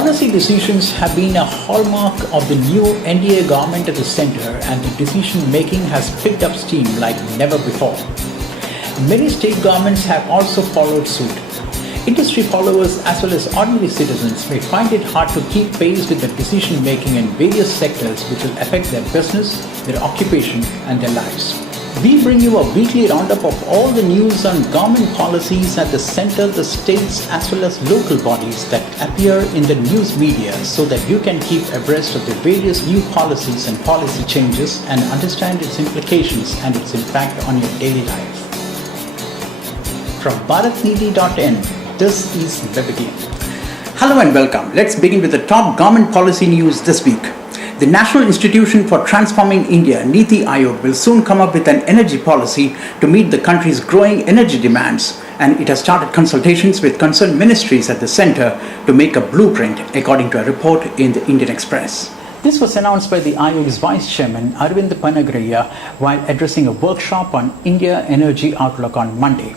Policy decisions have been a hallmark of the new NDA government at the center, and the decision-making has picked up steam like never before. Many state governments have also followed suit. Industry followers as well as ordinary citizens may find it hard to keep pace with the decision-making in various sectors which will affect their business, their occupation, and their lives. We bring you a weekly roundup of all the news on government policies at the center, the states, as well as local bodies that appear in the news media so that you can keep abreast of the various new policies and policy changes and understand its implications and its impact on your daily life. From bharatniti.in, this is Webidian. Hello and welcome. Let's begin with the top government policy news this week. The National Institution for Transforming India, Niti Aayog, will soon come up with an energy policy to meet the country's growing energy demands, and it has started consultations with concerned ministries at the center to make a blueprint, according to a report in the Indian Express. This was announced by the Aayog's Vice Chairman Arvind Panagarya while addressing a workshop on India Energy Outlook on Monday.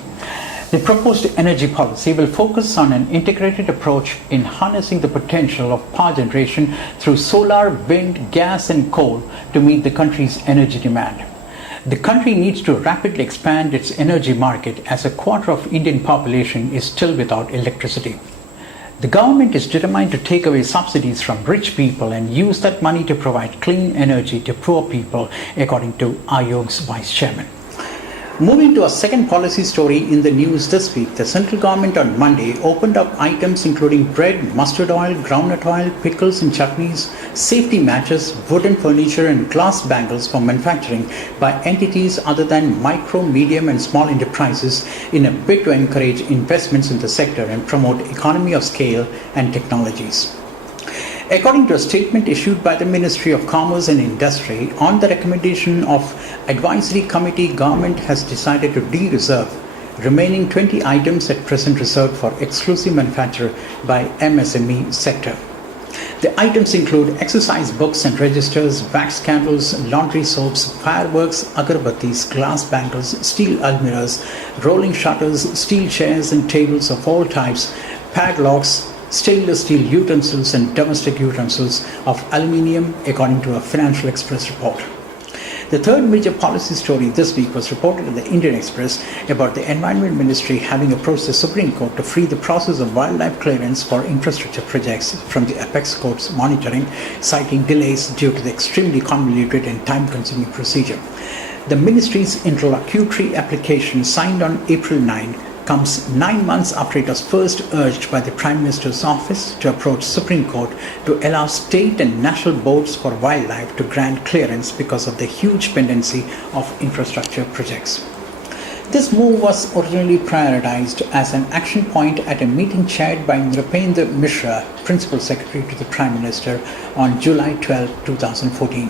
The proposed energy policy will focus on an integrated approach in harnessing the potential of power generation through solar, wind, gas and coal to meet the country's energy demand. The country needs to rapidly expand its energy market as a quarter of Indian population is still without electricity. The government is determined to take away subsidies from rich people and use that money to provide clean energy to poor people, according to Aayog's Vice Chairman. Moving to a second policy story in the news this week, the central government on Monday opened up items including bread, mustard oil, groundnut oil, pickles and chutneys, safety matches, wooden furniture and glass bangles for manufacturing by entities other than micro, medium and small enterprises in a bid to encourage investments in the sector and promote economy of scale and technologies. According to a statement issued by the Ministry of Commerce and Industry, on the recommendation of Advisory Committee, government has decided to de-reserve remaining 20 items at present reserved for exclusive manufacture by MSME sector. The items include exercise books and registers, wax candles, laundry soaps, fireworks, agarbattis, glass bangles, steel almirahs, rolling shutters, steel chairs and tables of all types, padlocks, stainless steel utensils and domestic utensils of aluminium, according to a Financial Express report. The third major policy story this week was reported in the Indian Express about the Environment Ministry having approached the Supreme Court to free the process of wildlife clearance for infrastructure projects from the Apex Court's monitoring, citing delays due to the extremely convoluted and time-consuming procedure. The Ministry's interlocutory application, signed on April 9, comes 9 months after it was first urged by the Prime Minister's office to approach Supreme Court to allow state and national boards for wildlife to grant clearance because of the huge pendency of infrastructure projects. This move was originally prioritized as an action point at a meeting chaired by Nrpendra Mishra, Principal Secretary to the Prime Minister, on July 12, 2014.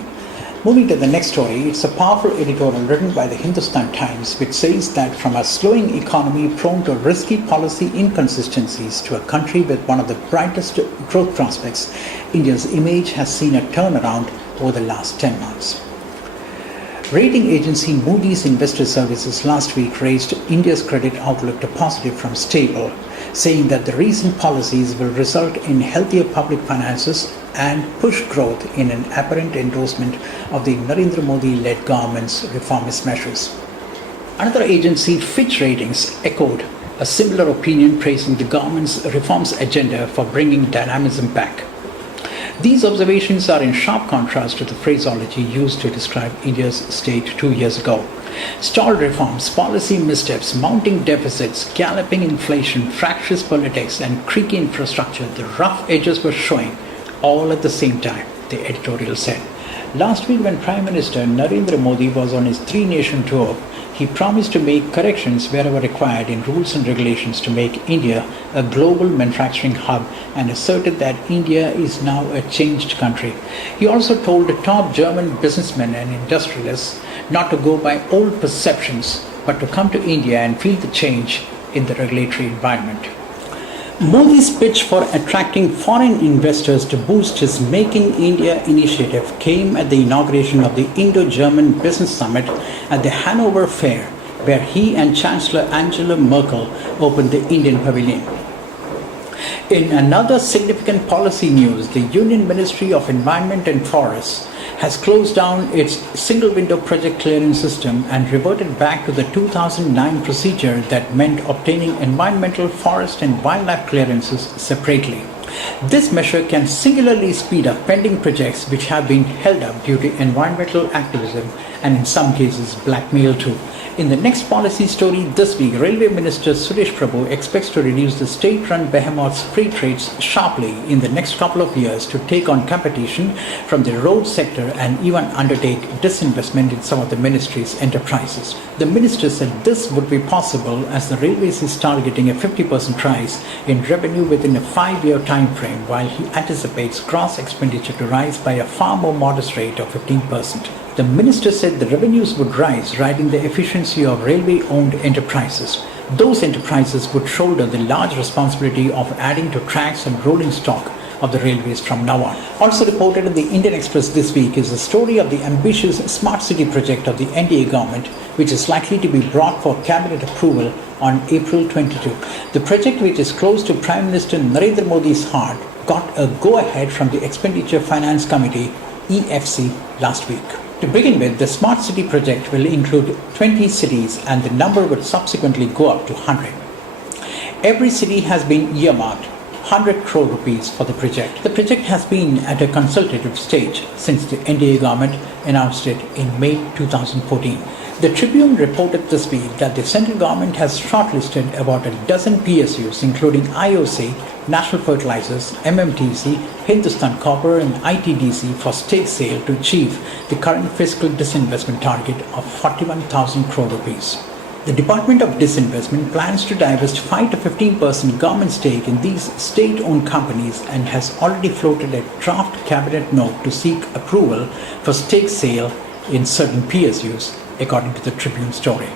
Moving to the next story, it's a powerful editorial written by the Hindustan Times which says that from a slowing economy prone to risky policy inconsistencies to a country with one of the brightest growth prospects, India's image has seen a turnaround over the last 10 months. Rating agency Moody's Investor Services last week raised India's credit outlook to positive from stable, saying that the recent policies will result in healthier public finances and push growth in an apparent endorsement of the Narendra Modi-led government's reformist measures. Another agency, Fitch Ratings, echoed a similar opinion, praising the government's reforms agenda for bringing dynamism back. These observations are in sharp contrast to the phraseology used to describe India's state 2 years ago. Stalled reforms, policy missteps, mounting deficits, galloping inflation, fractious politics and creaky infrastructure, the rough edges were showing all at the same time, the editorial said. Last week, when Prime Minister Narendra Modi was on his 3-nation tour, he promised to make corrections wherever required in rules and regulations to make India a global manufacturing hub and asserted that India is now a changed country. He also told top German businessmen and industrialists not to go by old perceptions, but to come to India and feel the change in the regulatory environment. Modi's pitch for attracting foreign investors to boost his Make in India initiative came at the inauguration of the Indo-German Business Summit at the Hanover Fair, where he and Chancellor Angela Merkel opened the Indian Pavilion. In another significant policy news, the Union Ministry of Environment and Forests has closed down its single-window project clearance system and reverted back to the 2009 procedure that meant obtaining environmental, forest and wildlife clearances separately. This measure can singularly speed up pending projects which have been held up due to environmental activism and in some cases blackmail too. In the next policy story this week, Railway Minister Suresh Prabhu expects to reduce the state-run behemoth's freight rates sharply in the next couple of years to take on competition from the road sector and even undertake disinvestment in some of the ministry's enterprises. The minister said this would be possible as the railways is targeting a 50% rise in revenue within a 5-year time frame, while he anticipates gross expenditure to rise by a far more modest rate of 15%. The minister said the revenues would rise, riding the efficiency of railway-owned enterprises. Those enterprises would shoulder the large responsibility of adding to tracks and rolling stock of the railways from now on. Also reported in the Indian Express this week is the story of the ambitious Smart City project of the NDA government, which is likely to be brought for cabinet approval on April 22. The project, which is close to Prime Minister Narendra Modi's heart, got a go-ahead from the Expenditure Finance Committee EFC last week. To begin with, the Smart City project will include 20 cities and the number would subsequently go up to 100. Every city has been earmarked 100 crore rupees for the project. The project has been at a consultative stage since the NDA government announced it in May 2014. The Tribune reported this week that the central government has shortlisted about a dozen PSUs including IOC, National Fertilizers, MMTC, Hindustan Copper and ITDC for stake sale to achieve the current fiscal disinvestment target of 41,000 crore rupees. The Department of Disinvestment plans to divest 5 to 15% government stake in these state-owned companies and has already floated a draft cabinet note to seek approval for stake sale in certain PSUs, according to the Tribune story.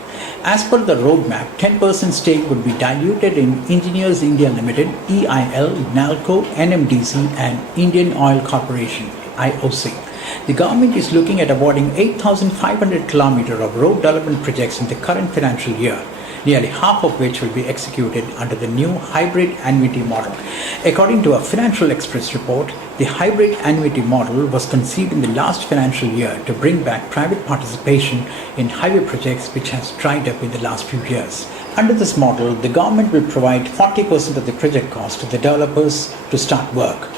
As per the roadmap, 10% stake would be diluted in Engineers India Limited, EIL, NALCO, NMDC and Indian Oil Corporation, IOC. The government is looking at awarding 8,500 kilometers of road development projects in the current financial year, nearly half of which will be executed under the new hybrid annuity model. According to a Financial Express report, the hybrid annuity model was conceived in the last financial year to bring back private participation in highway projects which has dried up in the last few years. Under this model, the government will provide 40% of the project cost to the developers to start work.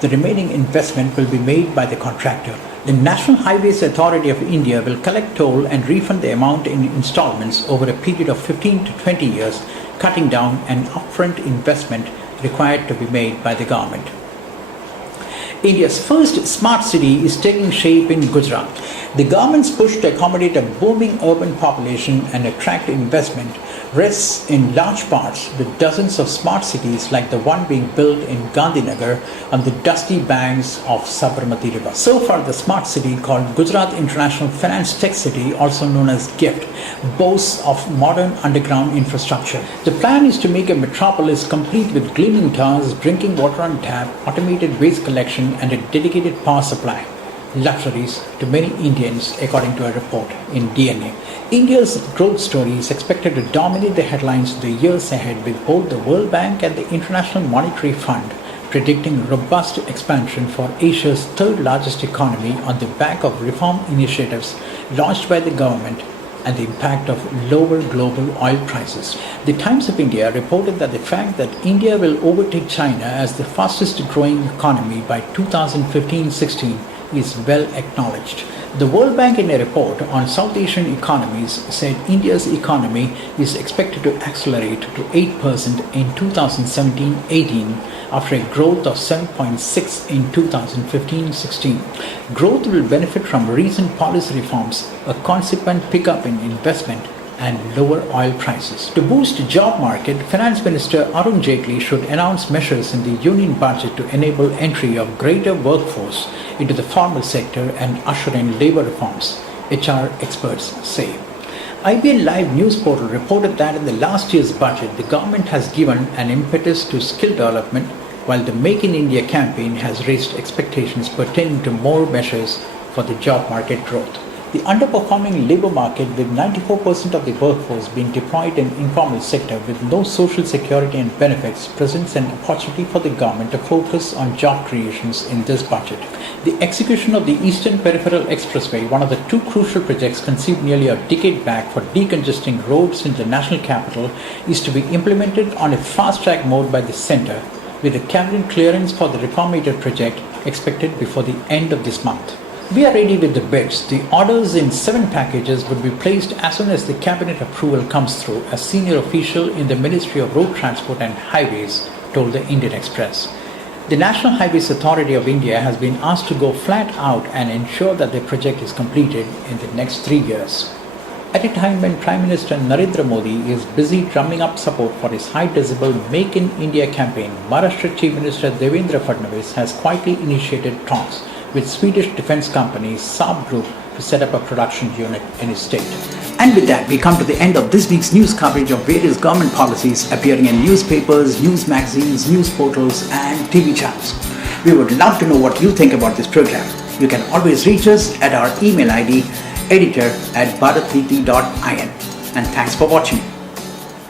The remaining investment will be made by the contractor. The National Highways Authority of India will collect toll and refund the amount in installments over a period of 15 to 20 years, cutting down an upfront investment required to be made by the government. India's first smart city is taking shape in Gujarat. The government's push to accommodate a booming urban population and attract investment rests in large parts with dozens of smart cities like the one being built in Gandhinagar on the dusty banks of Sabarmati River. So far, the smart city called Gujarat International Finance Tech City, also known as GIFT, boasts of modern underground infrastructure. The plan is to make a metropolis complete with gleaming towers, drinking water on tap, automated waste collection and a dedicated power supply. Luxuries to many Indians, according to a report in DNA. India's growth story is expected to dominate the headlines in the years ahead, with both the World Bank and the International Monetary Fund predicting robust expansion for Asia's third largest economy on the back of reform initiatives launched by the government and the impact of lower global oil prices. The Times of India reported that the fact that India will overtake China as the fastest growing economy by 2015-16 is well acknowledged. The World Bank, in a report on South Asian economies, said India's economy is expected to accelerate to 8% in 2017-18 after a growth of 7.6% in 2015-16. Growth will benefit from recent policy reforms, a consequent pickup in investment and lower oil prices. To boost the job market, Finance Minister Arun Jaitley should announce measures in the union budget to enable entry of greater workforce into the formal sector and usher in labour reforms, HR experts say. IBN Live news portal reported that in the last year's budget, the government has given an impetus to skill development, while the Make in India campaign has raised expectations pertaining to more measures for the job market growth. The underperforming labour market, with 94% of the workforce being deployed in informal sector with no social security and benefits, presents an opportunity for the government to focus on job creations in this budget. The execution of the Eastern Peripheral Expressway, one of the two crucial projects conceived nearly a decade back for decongesting roads in the national capital, is to be implemented on a fast-track mode by the centre, with the cabinet clearance for the reformated project expected before the end of this month. We are ready with the bids. The orders in 7 packages would be placed as soon as the cabinet approval comes through, a senior official in the Ministry of Road Transport and Highways told the Indian Express. The National Highways Authority of India has been asked to go flat out and ensure that the project is completed in the next 3 years. At a time when Prime Minister Narendra Modi is busy drumming up support for his high-decibel Make in India campaign, Maharashtra Chief Minister Devendra Fadnavis has quietly initiated talks with Swedish defence company Saab Group to set up a production unit in his state. And with that, we come to the end of this week's news coverage of various government policies appearing in newspapers, news magazines, news portals and TV channels. We would love to know what you think about this program. You can always reach us at our email ID editor@bharatniti.in. And thanks for watching.